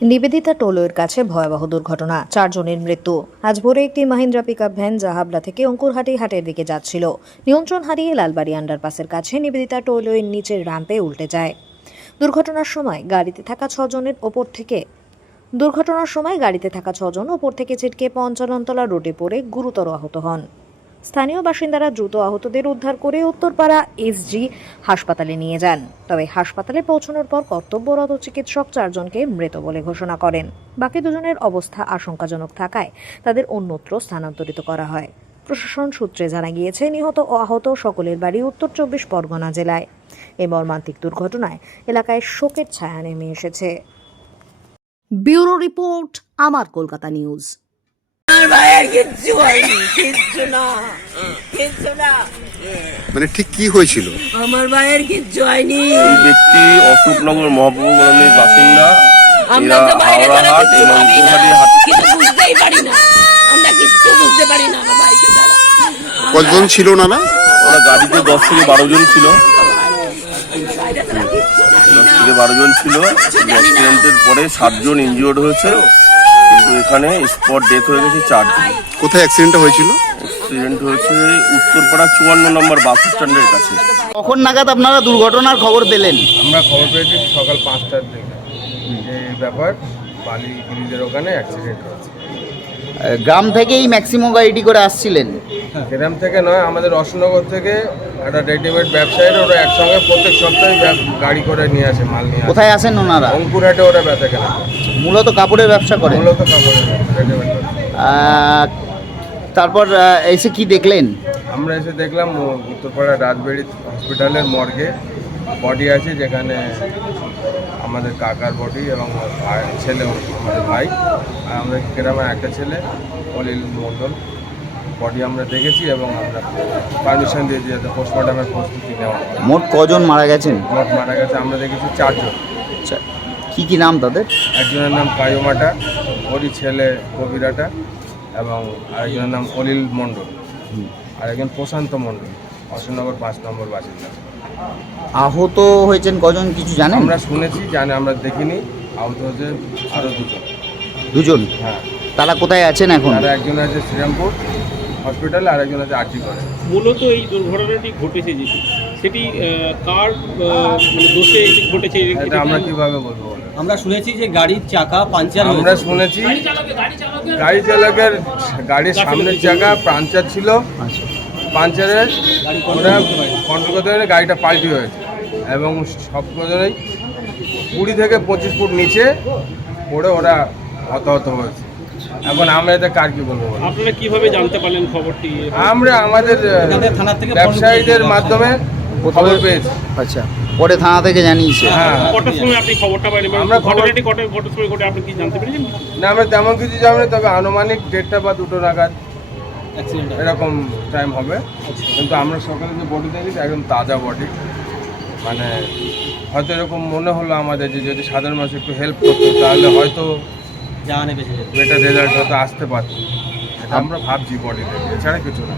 নিবেদিতা টোলোয়ের কাছে ভয়াবহ দুর্ঘটনা, চারজনের মৃত্যু। আজ ভোরে একটি মাহিন্দ্রা পিকআপ ভ্যান জাহাবলা থেকে অঙ্কুরহাটি হাটের দিকে যাচ্ছিল। নিয়ন্ত্রণ হারিয়ে লালবাড়ি আন্ডারপাসের কাছে নিবেদিতা টোলোয়ের নিচের র্যাম্পে উল্টে যায়। দুর্ঘটনার সময় গাড়িতে থাকা ছজনের ওপর থেকে দুর্ঘটনার সময় গাড়িতে থাকা ছজন ওপর থেকে ছিটকে পঞ্চাননতলা রোডে পড়ে গুরুতর আহত হন। স্থানীয় বাসিন্দারা দ্রুত আহতদের উদ্ধার করে উত্তরপাড়া এসজি হাসপাতালে নিয়ে যান। তবে হাসপাতালে পৌঁছানোর পর কর্তব্যরত চিকিৎসক চারজনকে মৃত বলে ঘোষণা করেন। বাকি দুজনের অবস্থা আশঙ্কাজনক থাকায় তাদের অন্যত্র স্থানান্তরিত করা হয়। প্রশাসন সূত্রে জানা গিয়েছে, নিহত ও আহত সকলের বাড়ি উত্তর চব্বিশ পরগনা জেলায়। এই মর্মান্তিক দুর্ঘটনায় এলাকায় শোকের ছায়া নেমে এসেছে। ব্যুরো রিপোর্ট, আমার কলকাতা নিউজ। আমার ভাইয়ের কিচ্ছু হয়নি কিচ্ছু না কিচ্ছু না। মানে ঠিক কি হয়েছিল? আমার ভাইয়ের কিচ্ছু হয়নি। এই ব্যক্তি অশোকনগর মহাপ্রভু গ্রামের বাসিন্দা। আমরা এরা তো বাইরে ছাড়া কিছু এবং ভাবি না। কিছু বুঝতেই পারি না। আমরা কিচ্ছু বুঝতে পারি না আমার ভাইকে ছাড়া কতজন ছিল নানা ওরা গাড়িতে দশ থেকে বারো জন ছিল। দশ থেকে বারো জন ছিল। অ্যাক্সিডেন্টের পরে সাতজন ইনজিওর্ড হয়েছে। এখানে স্পট ডেথ হয়ে গেছে চারজন। কোথায় অ্যাক্সিডেন্টটা হয়েছিল? অ্যাক্সিডেন্ট হয়েছে উত্তরপাড়া চুয়ান্ন নম্বর বাস স্ট্যান্ডের কাছে। কখন নাগাদ আপনারা দুর্ঘটনার খবর পেলেন? আমরা খবর পেয়েছি সকাল পাঁচটার দিকে। যে এই ব্যাপার বালি ব্রিজের ওখানে অ্যাক্সিডেন্ট হয়েছে। গ্রাম থেকেই ম্যাক্সিমো গাড়িটি করে আসছিলেন। গ্রাম থেকে নয় আমাদের অশোকনগর থেকে একটা রেডিমেড ব্যবসায়ীরা ওরা একসঙ্গে প্রত্যেক সপ্তাহে গাড়ি করে নিয়ে আসে মাল নিয়ে আসে। কোথায় আসেন ওনারা? অঙ্কুরহাটে ওরা ব্যথা কেনা মূলত কাপড়ের ব্যবসা করেন মূলত কাপড়ের রেডিমেড আহ, তারপর আহ, এসে কি দেখলেন? আমরা এসে দেখলাম ও উত্তরপাড়া রাজবাড়ি হসপিটালের মর্গে বডি আছে যেখানে আমাদের কাকার বডি এবং ভাই- ছেলে আমাদের ভাই। আর আমরা গ্রামের একটা ছেলে অলিল মণ্ডল। বডি আমরা দেখেছি এবং আমরা পারমিশন দিয়ে দিয়েছি যাতে পোস্টমর্টমের প্রস্তুতি নেওয়া হয়। মোট কজন মারা গেছেন? মোট মারা গেছে আমরা দেখেছি চারজন। আচ্ছা, কি কি নাম তাদের? একজনের নাম কায়ুমাটা ওরই ছেলে কবিরাটা এবং আরেকজনের নাম অলিল মণ্ডল। আর একজন প্রশান্ত মণ্ডল অশোকনগর পাঁচ নম্বর বাসিন্দা। আহত হয়েছেন কজন কিছু জানেন? আমরা শুনেছি জানি আমরা দেখিনি। আহত হচ্ছে আরও দুজন। দুজন? হ্যাঁ। তারা কোথায় আছেন এখন? তারা একজন আছে শ্রীরামপুর হসপিটালে আর একজন আছে আরটি করে। মূলত এই দুর্ঘটনাটি ঘটেছে যেটি। সেটি কার মানে দোষে ঘটেছে? এটা- আমরা কীভাবে বলব বলো? আমরা শুনেছি যে গাড়ির চাকা পাঞ্চার আমরা শুনেছি গাড়ি চালকের গাড়ির সামনের জায়গা পাঞ্চার ছিল। আচ্ছা। পাঞ্চারে ওরা কন্ট্রোল করতে পারে গাড়িটা পাল্টি হয়েছে। এবং সব কুড়ি থেকে পঁচিশ ফুট নিচে পড়ে ওরা হতাহত হয়েছে। এখন আমরা এতে কার কি বলব আপনারা কীভাবে জানতে পারলেন খবরটি? আমরা আমাদের থানা থেকে ব্যবসায়ীদের মাধ্যমে খবর পেয়েছি। আচ্ছা পরে থানা থেকে জানিয়েছে। হ্যাঁ কটার সময় আপনি খবরটা পাইলেন? আমরা ঘটনাটি কটার কটার সময় ঘটে আপনি কি জানতে পেরেছেন? না আমরা তেমন কিছু জানি না তবে আনুমানিক দেড়টা বা দুটো নাগাদ এরকম টাইম হবে। কিন্তু আমরা সকালে যে বডি দেখি একদম তাজা বডি মানে হয়তো এরকম মনে হলো আমাদের যে যদি সাধারণ মানুষ একটু হেল্প করতো তাহলে হয়তো জানে যেত। বেটার রেজাল্ট হয়তো আসতে পারতো। আমরা ভাবছি বডি দেখে এছাড়া কিছু না।